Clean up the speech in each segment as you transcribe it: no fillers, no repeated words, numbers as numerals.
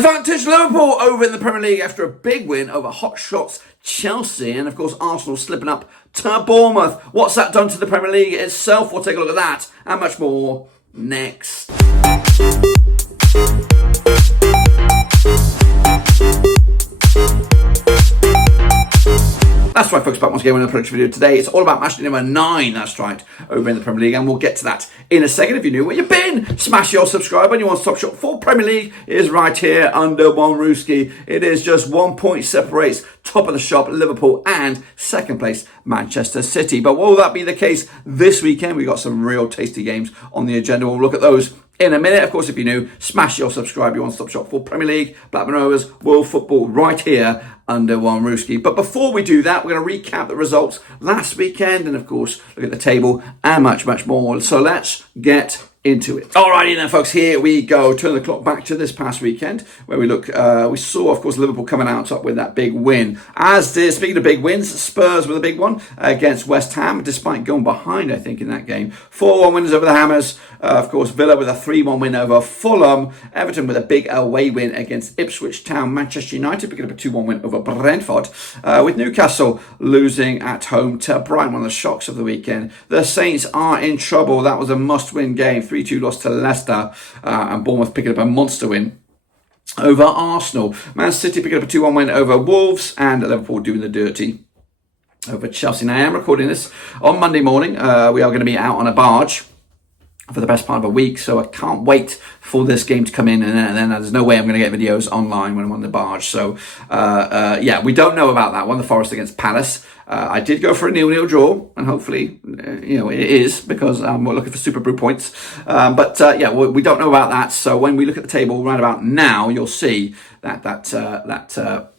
Advantage Liverpool over in the Premier League after a big win over hot shots Chelsea, and of course Arsenal slipping up to Bournemouth. What's that done to the Premier League itself? We'll take a look at that and much more next. That's right, folks, back once again with another production video today. It's all about match day number 9, that's right, over in the Premier League, and we'll get to that in a second. If you're new where you've been, smash your subscribe button. You want stop shop for Premier League is right here under one rooski. It is just 1 point separates top of the shop Liverpool and second place Manchester City. But will that be the case this weekend? We've got some real tasty games on the agenda. We'll look at those in a minute. Of course, if you're new, smash your subscribe. You want stop shop for Premier League, Blackburn Rovers, World Football right here under one rooski. But before we do that, we're going to recap the results last weekend and, of course, look at the table and much, much more. So let's get into it. Alrighty then, folks, here we go. Turn the clock back to this past weekend where we saw, of course, Liverpool coming out top with that big win. As did, speaking of big wins, Spurs with a big one against West Ham, despite going behind, I think, in that game. 4-1 winners over the Hammers. Of course, Villa with a 3-1 win over Fulham. Everton with a big away win against Ipswich Town. Manchester United picking up a 2-1 win over Brentford. With Newcastle losing at home to Brighton, one of the shocks of the weekend. The Saints are in trouble. That was a must-win game. 3-2 loss to Leicester, and Bournemouth picking up a monster win over Arsenal. Man City picking up a 2-1 win over Wolves, and Liverpool doing the dirty over Chelsea. Now, I am recording this on Monday morning. We are going to be out on a barge for the best part of a week, so I can't wait for this game to come in, and then there's no way I'm going to get videos online when I'm on the barge. So yeah, we don't know about that one, the Forest against Palace. I did go for a 0-0 draw, and hopefully, it is, because we're looking for Super Brew points. But yeah, we don't know about that. So when we look at the table right about now, you'll see that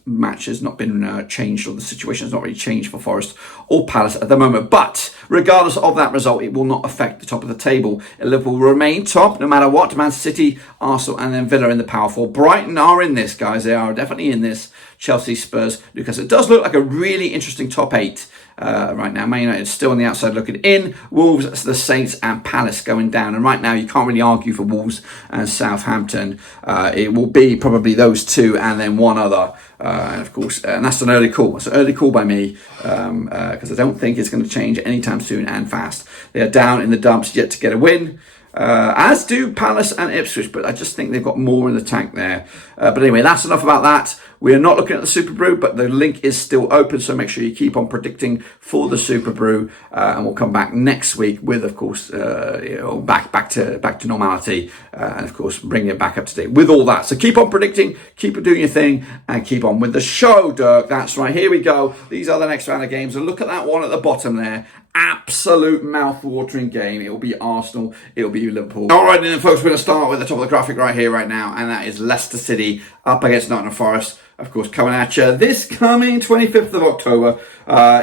match has not been changed, or the situation has not really changed for Forest or Palace at the moment. But regardless of that result, it will not affect the top of the table. Liverpool will remain top no matter what. Man City, Arsenal, and then Villa in the Power Four. Brighton are in this, guys. They are definitely in this. Chelsea, Spurs, Newcastle. It does look like a really interesting top 8 right now. Man United still on the outside looking in. Wolves, the Saints, and Palace going down. And right now, you can't really argue for Wolves and Southampton. It will be probably those two and then one other. And of course, and that's an early call. It's an early call by me, because I don't think it's going to change anytime soon and fast. They are down in the dumps, yet to get a win. As do Palace and Ipswich, but I just think they've got more in the tank there. But anyway, that's enough about that. We are not looking at the Super Brew, but the link is still open, so make sure you keep on predicting for the Super Brew, and we'll come back next week with, of course, back to normality, and of course bring it back up to date with all that. So keep on predicting, keep on doing your thing, and keep on with the show, Dirk. That's right. Here we go. These are the next round of games, and look at that one at the bottom there. Absolute mouth-watering game. It will be Arsenal, it will be Liverpool. All right, then, folks, we're going to start with the top of the graphic right here, right now, and that is Leicester City up against Nottingham Forest. Of course, coming at you this coming 25th of October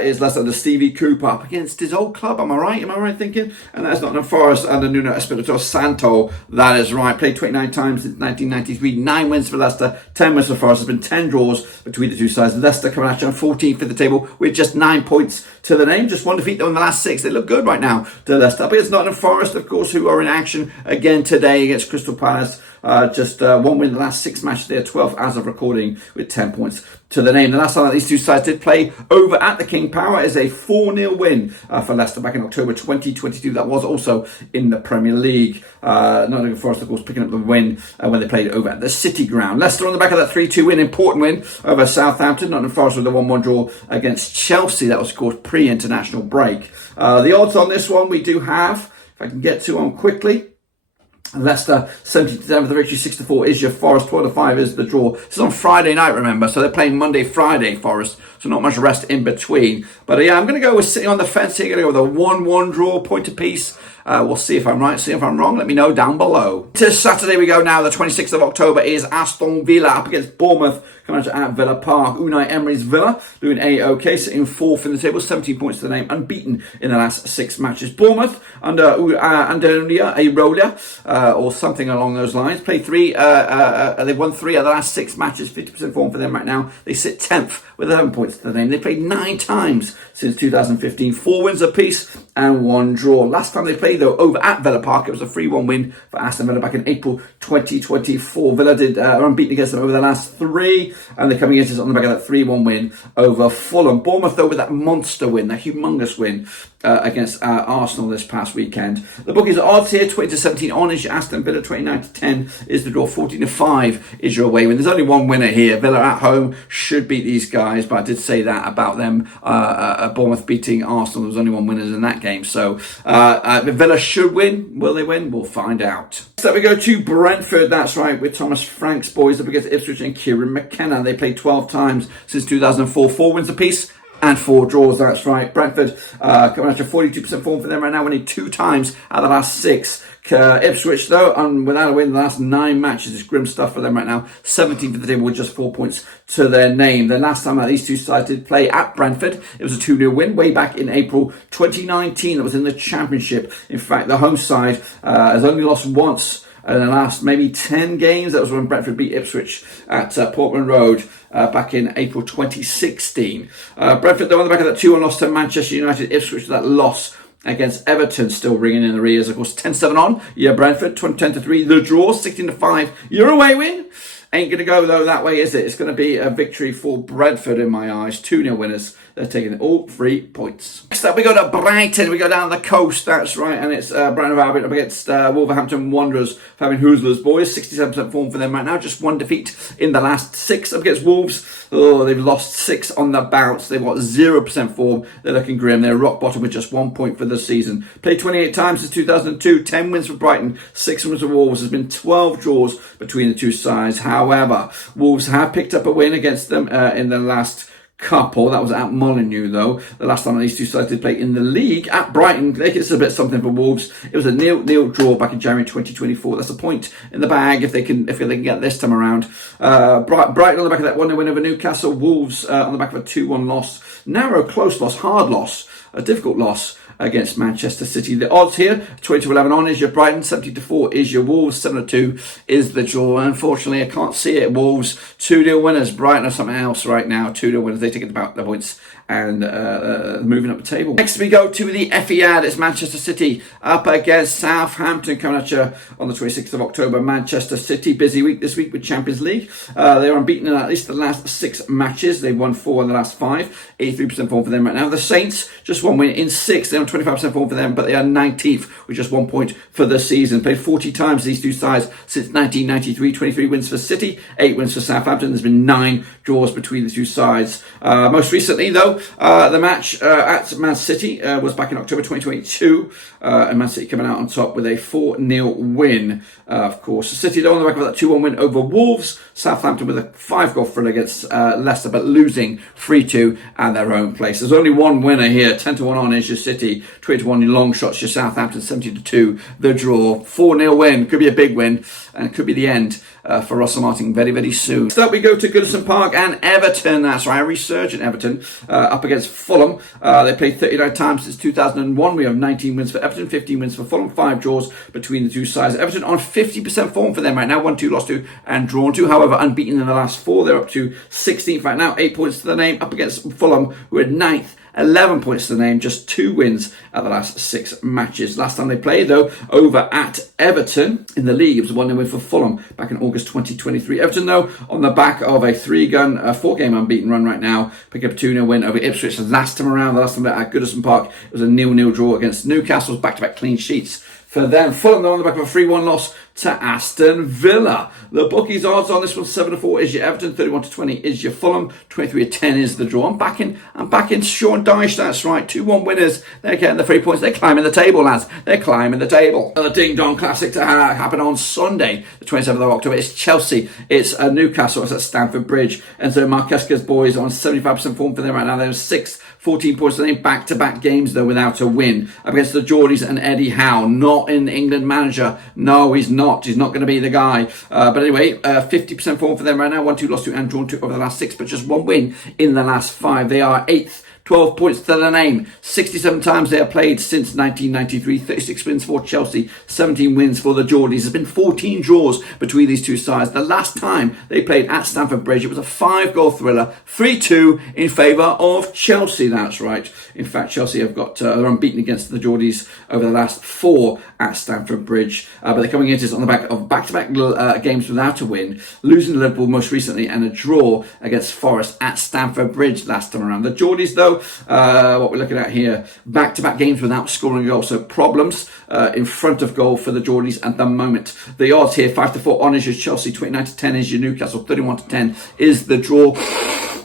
is Leicester under Stevie Cooper up against his old club. Am I right? Am I right thinking? And that's Nottingham Forest under Nuno Espirito Santo. That is right. Played 29 times since 1993. 9 wins for Leicester, 10 wins for Forest. There's been 10 draws between the two sides. Leicester coming at you on 14th of the table with just 9 points to the name. Just one defeat though in the last 6. They look good right now to Leicester. Up against Nottingham Forest, of course, who are in action again today against Crystal Palace. Just 1 win in the last 6 matches. They're 12th as of recording with 10 points to the name. The last time that these two sides did play over at the King Power is a 4-0 win for Leicester back in October 2022. That was also in the Premier League. Nottingham Forest, of course, picking up the win when they played over at the City Ground. Leicester on the back of that 3-2 win, important win over Southampton. Nottingham Forest with a 1-1 draw against Chelsea. That was, of course, pre-international break. The odds on this one we do have, if I can get to on quickly. Leicester 70-7 for the victory, 6-4 is your Forest, 12-5 is the draw. This is on Friday night, remember, so they're playing Monday, Friday, Forest, so not much rest in between. But yeah, I'm going to go with sitting on the fence here, going to go with a 1-1 draw, point apiece. We'll see if I'm right, see if I'm wrong. Let me know down below. To Saturday we go now. The 26th of October is Aston Villa up against Bournemouth. Coming out at Villa Park. Unai Emery's Villa doing A-OK, sitting 4th in the table, 17 points to the name, unbeaten in the last 6 matches. Bournemouth under Andonia Arola, or something along those lines. Played 3. They've won 3 of the last 6 matches. 50% form for them right now. They sit 10th with 11 points to the name. They played 9 times since 2015. 4 wins apiece and 1 draw. Last time they played though, over at Villa Park. It was a 3-1 win for Aston Villa back in April 2024. Villa are unbeaten against them over the last 3, and they're coming into us on the back of that 3-1 win over Fulham. Bournemouth, though, with that monster win, that humongous win against Arsenal this past weekend. The bookies are odds here, 20-17 on is your Aston Villa, 29-10 is the draw, 14-5 is your away win. There's only one winner here. Villa at home should beat these guys, but I did say that about them. Bournemouth beating Arsenal, there was only one winner in that game. So Villa should win. Will they win? We'll find out. So we go to Brentford, that's right, with Thomas Frank's boys up against Ipswich and Kieran McKenna. They played 12 times since 2004, 4 wins apiece and 4 draws, that's right. Brentford coming out to 42% form for them right now, winning 2 times out of the last 6. Ipswich, though, without a win in the last 9 matches, is grim stuff for them right now. 17th of the table with just 4 points to their name. The last time that these two sides did play at Brentford, it was a 2-0 win way back in April 2019. That was in the Championship. In fact, the home side has only lost once in the last maybe 10 games. That was when Brentford beat Ipswich at Portman Road back in April 2016. Brentford, though, on the back of that 2-1 loss to Manchester United. Ipswich, that loss against Everton still ringing in the ears. Of course, 10-7 on. Yeah, Brentford, 10-3. The draw, 16-5. Your away win. Ain't going to go, though, that way, is it? It's going to be a victory for Brentford in my eyes. 2-0 winners. They're taking all 3 points. Next up, we go to Brighton. We go down the coast, that's right. And it's Brighton of Albion up against Wolverhampton Wanderers. Fabian Husler's boys. 67% form for them right now. Just 1 defeat in the last 6 up against Wolves. Oh, they've lost 6 on the bounce. They've got 0% form. They're looking grim. They're rock bottom with just 1 point for the season. Played 28 times since 2002. 10 wins for Brighton. 6 wins for Wolves. There's been 12 draws between the two sides. However, Wolves have picked up a win against them in the last couple. That was at Molineux, though. The last time these two sides did play in the league at Brighton. It's a bit something for Wolves. It was a nil draw back in January 2024. That's a point in the bag if they can get this time around. Brighton on the back of that 1-0 win over Newcastle. Wolves on the back of a 2-1 loss. Narrow, close loss, hard loss, a difficult loss against Manchester City. The odds here, 20-11 on is your Brighton, 70-4 is your Wolves, 7-2 is the draw. Unfortunately, I can't see it. Wolves, 2-0 winners. Brighton are something else right now. 2-0 winners. They take it about the points and moving up the table. Next we go to the Etihad. It's Manchester City up against Southampton coming at you on the 26th of October. Manchester City, busy week this week with Champions League. They're unbeaten in at least the last 6 matches. They've won 4 in the last 5. 83% form for them right now. The Saints, just 1 win in 6. They're on 25% form for them, but they are 19th with just 1 point for the season. Played 40 times these two sides since 1993. 23 wins for City, 8 wins for Southampton. There's been 9 draws between the two sides. Most recently, though, the match at Man City was back in October 2022, and Man City coming out on top with a 4-0 win. Of course, City though on the back of that 2-1 win over Wolves. Southampton with a 5-goal thriller against Leicester, but losing 3-2 at their own place. There's only one winner here. 10-1 on is your City. 20-1 your long shots. Your Southampton 70-2. The draw. 4-0 win. Could be a big win, and it could be the end for Russell Martin very, very soon. So we go to Goodison Park and Everton. That's right, a resurgent Everton up against Fulham. They played 39 times since 2001. We have 19 wins for Everton, 15 wins for Fulham, 5 draws between the two sides. Everton on 50% form for them right now. 1-2, lost 2, and drawn 2. However, unbeaten in the last 4. They're up to 16th right now. 8 points to the name up against Fulham, who are 9th. 11 points to the name, just 2 wins at the last 6 matches. Last time they played, though, over at Everton in the league, it was a 1-0 win for Fulham back in August 2023. Everton, though, on the back of a 4-game unbeaten run right now, pick up a 2-0 win over Ipswich last time around. The last time at Goodison Park, it was a 0-0 draw against Newcastle, back-to-back clean sheets for them. Fulham, though, on the back of a 3-1 loss to Aston Villa. The bookies odds on this one, 7-4 is your Everton, 31-20 is your Fulham, 23-10 is the draw. I'm back in Sean Dyche, that's right. 2-1 winners. They're getting the 3 points. They're climbing the table, lads. They're climbing the table. The Ding Dong Classic to happen on Sunday, the 27th of October. It's Chelsea. It's Newcastle. It's at Stamford Bridge. And so Marquesca's boys on 75% form for them right now. They're 6th. 14 points to name, back-to-back games, though, without a win. Up against the Geordies and Eddie Howe. Not an England manager. No, he's not. He's not going to be the guy. But anyway, 50% form for them right now. 1-2, lost 2, and drawn 2 over the last 6, but just 1 win in the last 5. They are 8th. 12 points to their name. 67 times they have played since 1993. 36 wins for Chelsea, 17 wins for the Geordies. There's been 14 draws between these two sides. The last time they played at Stamford Bridge, it was a 5-goal thriller, 3-2 in favour of Chelsea. That's right. In fact, Chelsea have got they're unbeaten against the Geordies over the last 4 at Stamford Bridge. But they're coming into this on the back of back-to-back games without a win, losing to Liverpool most recently and a draw against Forest at Stamford Bridge last time around. The Geordies, though, what we're looking at here, back-to-back games without scoring a goal. So problems in front of goal for the Geordies at the moment. The odds here, 5-4 on is your Chelsea, 29-10 is your Newcastle, 31-10 is the draw.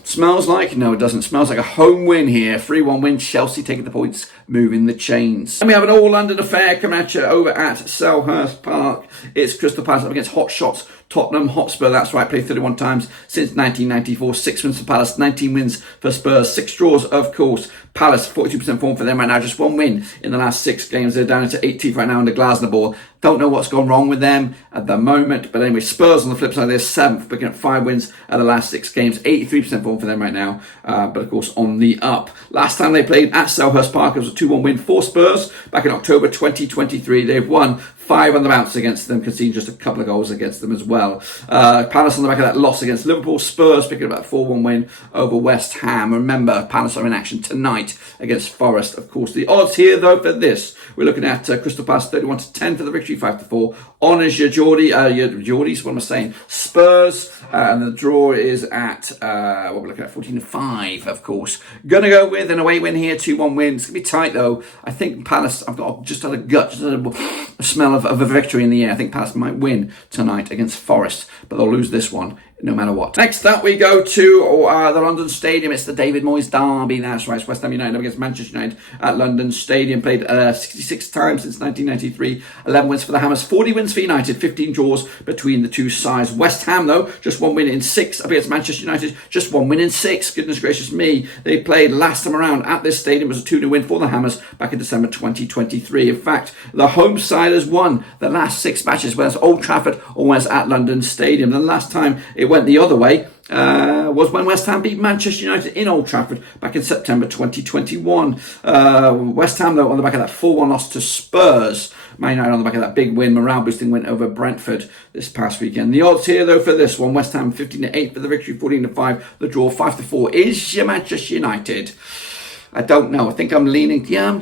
Smells like, no it doesn't, smells like a home win here. 3-1 win, Chelsea taking the points, moving the chains. And we have an all-London affair coming at you over at Selhurst Park. It's Crystal Palace up against hot shots Tottenham Hotspur. That's right, played 31 times since 1994. 6 wins for Palace, 19 wins for Spurs, 6 draws, of course. Palace, 42% form for them right now. Just 1 win in the last 6 games. They're down to 18th right now under Glasner ball. Don't know what's gone wrong with them at the moment. But anyway, Spurs on the flip side, they're 7th, picking up 5 wins out of the last 6 games. 83% form for them right now. But of course, on the up. Last time they played at Selhurst Park, it was a 2-1 win for Spurs back in October 2023. They've won 5 on the bounce against them, conceding just a couple of goals against them as well. Palace on the back of that loss against Liverpool. Spurs picking up that 4-1 win over West Ham. Remember, Palace are in action tonight against Forest. Of course, the odds here, though, for this, we're looking at Crystal Palace 31-10 for the victory, 5-4. On is your Geordies, what am I saying? Spurs, and the draw is at, what we're looking at, 14-5, of course. Gonna go with an away win here, 2-1 win. It's gonna be tight, though. I think Palace, I've got just had a gut, just had a smell of a victory in the air. I think Palace might win tonight against Forest, but they'll lose this one no matter what. Next up, we go to the London Stadium. It's the David Moyes derby. That's right. It's West Ham United against Manchester United at London Stadium. Played 66 times since 1993. 11 wins for the Hammers, 40 wins for United, 15 draws between the two sides. West Ham, though, just 1 win in 6 up against Manchester United. Just 1 win in 6. Goodness gracious me. They played last time around at this stadium. It was a 2-0 win for the Hammers back in December 2023. In fact, the home side has won the last 6 matches, whether it's Old Trafford or whether it's at London Stadium. The last time it went the other way was when West Ham beat Manchester United in Old Trafford back in September 2021. West Ham, though, on the back of that 4-1 loss to Spurs. Man United on the back of that big win, morale-boosting win over Brentford this past weekend. The odds here, though, for this one, West Ham 15-8 for the victory, 14-5 the draw, 5-4 is your Manchester United. I don't know. I think I'm leaning. I'm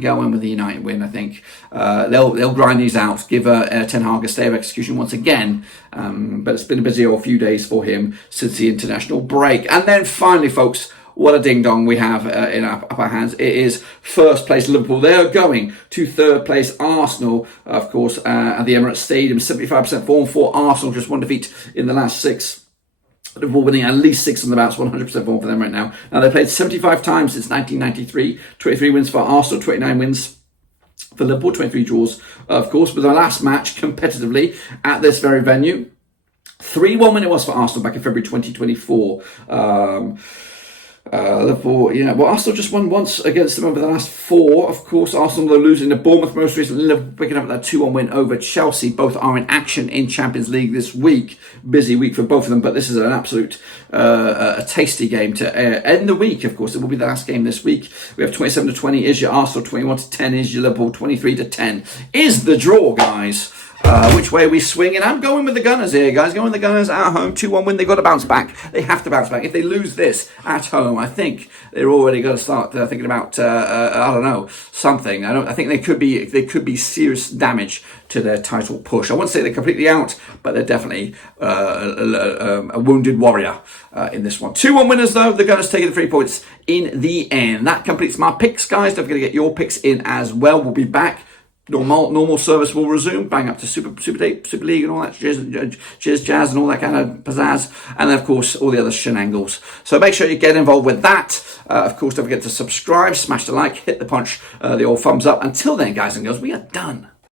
going with the United win. I think they'll grind these out. Give Ten Hag a stay of execution once again. But it's been a busy few days for him since the international break. And then finally, folks, what a ding dong we have in our hands. It is first place Liverpool. They are going to third place Arsenal, of course, at the Emirates Stadium. 75% form for Arsenal. Just 1 defeat in the last 6. Liverpool winning at least 6 on the bounce, 100% form for them right now. Now, they played 75 times since 1993. 23 wins for Arsenal, 29 wins for Liverpool, 23 draws, of course. But the last match, competitively, at this very venue, 3-1 win it was for Arsenal back in February 2024. Liverpool, Arsenal just won once against them over the last 4. Of course, Arsenal are losing to Bournemouth most recently. Liverpool picking up that 2-1 win over Chelsea. Both are in action in Champions League this week. Busy week for both of them, but this is an absolute a tasty game to end the week. Of course, it will be the last game this week. We have 27-20 is your Arsenal, 21-10 is your Liverpool, 23-10 is the draw, guys. Which way are we swinging? I'm going with the Gunners here, guys. Going with the Gunners at home. 2-1 win. They've got to bounce back. They have to bounce back. If they lose this at home, I think they're already going to start thinking about, I don't know, something. I think they could be serious damage to their title push. I won't say they're completely out, but they're definitely a wounded warrior in this one. 2-1 winners, though. The Gunners taking the 3 points in the end. That completes my picks, guys. Don't forget to get your picks in as well. We'll be back. Normal service will resume, bang up to Super League and all that jazz and all that kind of pizzazz, and then of course all the other shenanigans. So make sure you get involved with that. Of course, don't forget to subscribe, smash the like, hit the punch, the old thumbs up. Until then, guys and girls, we are done.